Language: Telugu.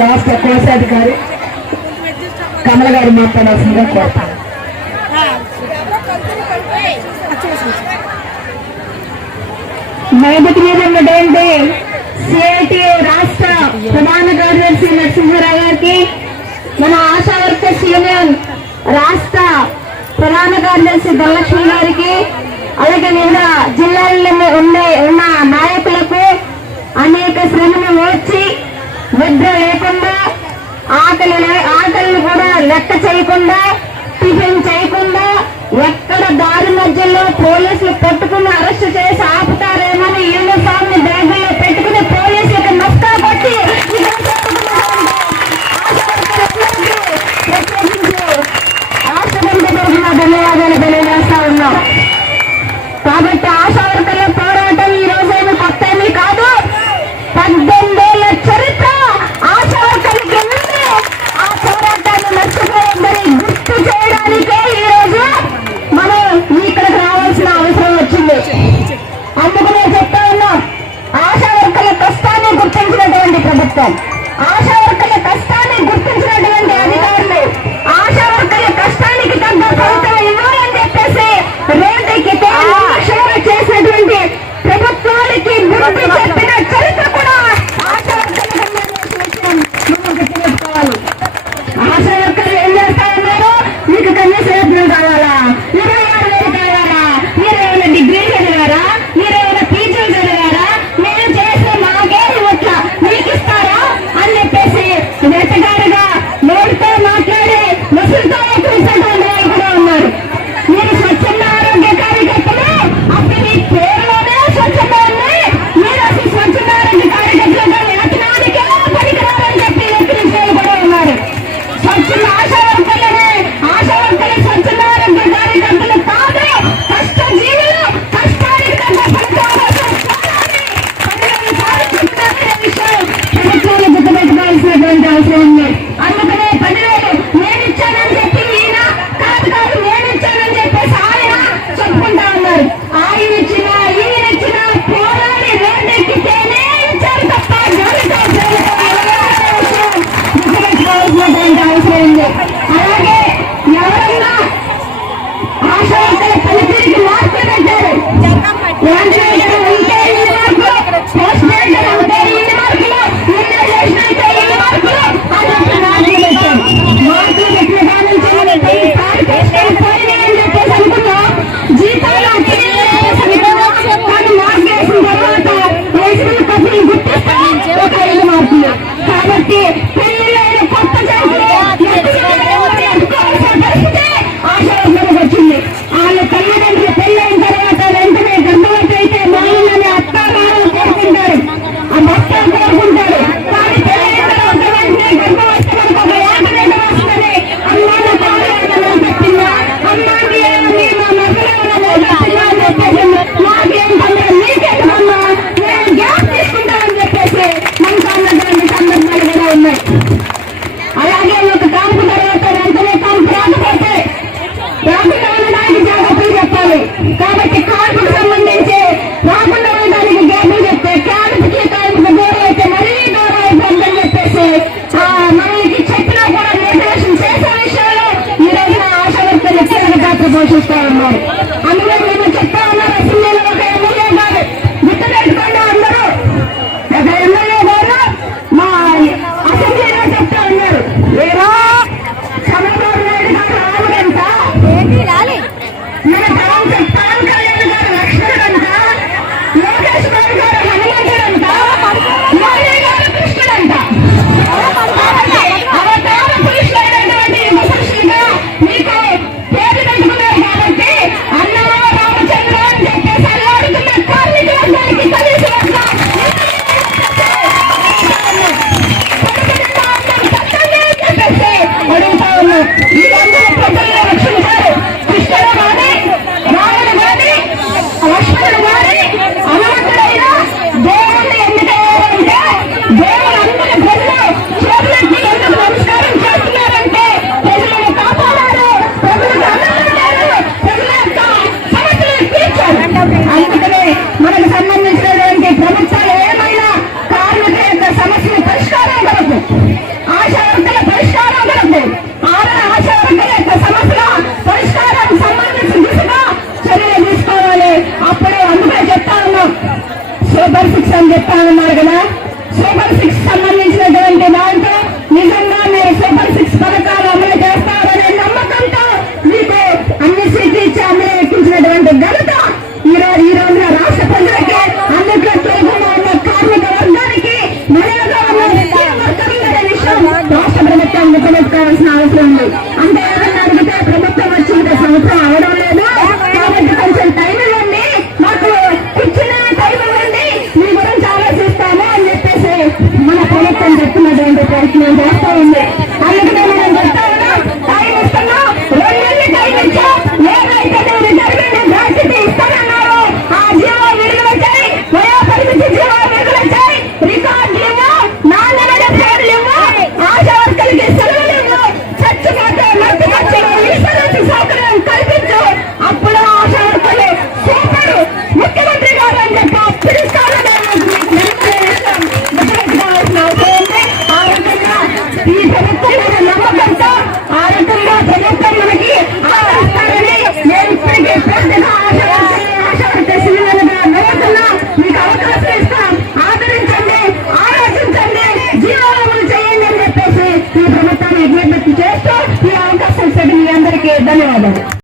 రాష్ట్ర కోశాధికారి కమల గారు మాట్లాడాల్సిందిగా కోరుతాను. వేదిక మీద ఉన్నటువంటి సిఐటియు రాష్ట్ర ప్రధాన కార్యదర్శి నరసింహారావు గారికి, మన ఆశా వర్కర్స్ యూనియన్ రాష్ట్ర ప్రధాన కార్యదర్శి ధనలక్ష్మి గారికి, అలాగే వివిధ జిల్లాల్లో ఉన్న నాయకులకు అనేక శ్రమను ఓర్చి నిద్ర లేకుండా ఆకలిని కూడా లెక్క చేయకుండా టిఫిన్ చేయకుండా ఎక్కడ దారి మధ్యలో పోలీసులు పట్టుకుని అరెస్ట్ చేసి ఆపుతారేమని యూనిఫామ్ ని బ్యాగుల్లో పెట్టుకుని పోలీసులకు నష్టా కొట్టి రాష్ట్రపతి తరఫున ధన్యవాదాలు తెలియజేస్తా ఉన్నాం. కాబట్టి ఆశా వర్కర్ల పోరాటం ఈ రోజేమి కొత్త ఏమీ కాదు. 18 ఏళ్ల చరిత్ర ఆశా వర్కర్లకి ఉంది. ఆ పోరాటాన్ని మర్చిపోయిందని గుర్తు చేయడానికే ఈ రోజు మనం ఇక్కడికి రావాల్సిన అవసరం వచ్చింది. అందుకు నేను చెప్తా ఉన్నాం, ఆశా వర్కర్ల కష్టాన్ని గుర్తించినటువంటి ప్రభుత్వం, ఆశా వర్కర్ల కష్టాన్ని గుర్తించినటువంటి అధికారులు, ఆశా వర్కర్ల కష్టానికి తగ్గ ఫలితం ఇవ్వాలని చెప్పేసి రోడ్డుకి చేసినటువంటి ప్రభుత్వానికి బుద్ధి చెప్పిన చరిత్ర కూడా ఆశా వర్కర్లు తెలుసుకోవాలి. ఆశా వర్కర్లు ఏం చేస్తా ఉన్నారు? మీకు కనీస వేతనం కావాలా? 26,000 కావాలా? మీరు ఏమైనా డిగ్రీ చదివారా? మీరు ఏమైనా పీజీలు చదివారా? నేను చేస్తే మాకే ఇవ్వట్లా, మీకు ఇస్తారా అని చెప్పేసి నెట్టగారుగా నోటితో మాట్లాడి ముసుగుతో ఎక్కించేటువంటి వాళ్ళు కూడా ఉన్నారు. మీరు స్వచ్ఛంద ఆరోగ్య కార్యకర్తలు, అప్పుడు మీ పేరులోనే స్వచ్ఛంద ఉంది. మీరు అసలు స్వచ్ఛంద ఆరోగ్య కార్యకర్తలుగా వేతనానికే పనికిరారని చెప్పి ఎక్కించే కూడా ఉన్నారు. స్వచ్ఛంద ఆశా వర్కర్లనే స్వచ్ఛంద ఆరోగ్య కార్యకర్తలు కాదు, కష్టజీవులు, కష్టానికి తగ్గ ఫలితాలు ప్రభుత్వాలు గుర్తుపెట్టుకోవాల్సినటువంటి అవసరం ఉంది. అందుకనే 10,000 నేను ఇచ్చానని చెప్పి ఈయన కాదు నేను ఇచ్చానని చెప్పేసి ఆయన చెప్పుకుంటా ఉన్నారు. ఆయన ఇచ్చినా ఈయన ఇచ్చినా పోరాడి రోడ్డెక్కితేనే ఇచ్చారు తప్ప గుర్తుపెట్టుకోవాల్సినటువంటి అవసరం ఉంది. అలాగే ఎవరన్నా ఆశా వర్కర్ల పనితీరుకి మార్పులు పెట్టారు. పోస్ట్ గ్రాడ్యుయేట్ ఉంటే ఇన్ని మార్కులు, ఇమ్యునైజేషన్ అయితే ఇన్ని మార్కులు అని చెప్పి మార్కులు పెట్టారు. మార్కులు పెట్టిన కాడ నుంచి పోయినాయని చెప్పేసి అనుకున్నాం. జీతాలు కానీ మార్కులు వేసిన తర్వాత వేసిన ఖర్చులు గుర్తిస్తే ఒక 5 మార్కులు. కాబట్టి పెళ్లిళ్ళైన కొత్త జాతులు ఎత్తుకోవాల్సిన పరిస్థితి ఆశా వర్కర్లకు వచ్చింది. వాళ్ళ తల్లిదండ్రులు పెళ్ళైన తర్వాత వెంటనే గర్భవతి అయితే మామూలని అత్త మామలు కోరుకుంటారు, ఆ మొత్తం కోరుకుంటారు. కానీ పెళ్ళైన తర్వాత వెంటనే గర్భవతి వరకు ఒక యాక్సిడెంట్ వస్తుందని అమ్మాన కావాలని చెప్పిందా, అమ్మాకి ఏమని మా మహిళలను చెప్పిందా అని చెప్పేసి నాకేం తొందర నీకేమన్నా నేను గ్యాప్ తీసుకుంటానని చెప్పేసి మనకు అన్నటువంటి సందర్భాలు కూడా ఉన్నాయి. అలాగే ఒక కాంపు తర్వాత వెంటనే కాంపు రాకపోతే రాకుండా ఉండడానికి జాగ్రత్తలు చెప్పాలి. కాబట్టి కాంపుకు సంబంధించి రాకుండా ఉండడానికి గ్యాప్లు చెప్తే క్యాంపుకి కాంపుకు దూరం అయితే మరీ దూరం అయిపోతుందని చెప్పేసి మనకి చెప్పినా కూడా మోటివేషన్ చేసే విషయంలో ఈ రోజున ఆశా వర్కర్లు కీలక పాత్ర పోషిస్తూ ఉన్నారు. అందులో మేము చెప్తా ఉన్నారు, అసెంబ్లీలో ఒక ఎమ్మెల్యే గారు గుర్తుపెట్టుకోండి, అందరూ ఒక ఎమ్మెల్యే గారు మా అసెంబ్లీలో చెప్తా ఉంది. అంటే ఏదన్నా అడిగితే ప్రభుత్వం వచ్చింది సంవత్సరం అవడం లేదు కాబట్టి కొంచెం టైం ఇవ్వండి, మాకు ఇచ్చిన టైం ఇవ్వండి, మీ గురించి ఆలోచిస్తాము అని చెప్పేసి మన ప్రభుత్వం చెప్తున్నటువంటి ప్రయత్నం చేస్తూ ఉంది. అందుకనే మనం చెప్తా ఉన్నాం, టైం ఇస్తున్నాం, 2 నెలలు టైం ఇచ్చాం. ఏదైతే మీరు జరిగిన గ్రాట్యుటీ ఇస్తానన్నారో ఆ జీవో విడుదల చేయి, వయోపరిమితి జీవో విడుదల చేయి, రికార్డులు ఇవ్వు, నాణ్యమైన పేర్లు ఇవ్వు, ఆశా వర్కర్లకి సెలవులు ఇవ్వు, చచ్చిపోతే మట్టి ఖర్చులు ఇన్సూరెన్స్ సౌకర్యం కల్పించు. అప్పుడు ఆశా వర్కర్లు సూపర్ ముఖ్యమంత్రి గారు అని చెప్పి పిలుస్తారని ముఖ్యమంత్రి అవసరం ఉంది. ఆ రకంగా ఈ ప్రభుత్వం మీద నమ్మకంతో ఆ రకంగా ప్రభుత్వం మనకి ఆదరిస్తారని నేను ఇప్పటికీ పూర్తిగా ఆశా వర్కర్లుగా నమ్ముతున్నా. మీకు అవకాశం ఇస్తాం, ఆదరించండి, ఆలోచించండి, జీవోలు చేయండి అని చెప్పేసి ఈ ప్రభుత్వాన్ని విజ్ఞప్తి చేస్తూ ఈ అవకాశం ఇచ్చేది మీ అందరికీ ధన్యవాదాలు.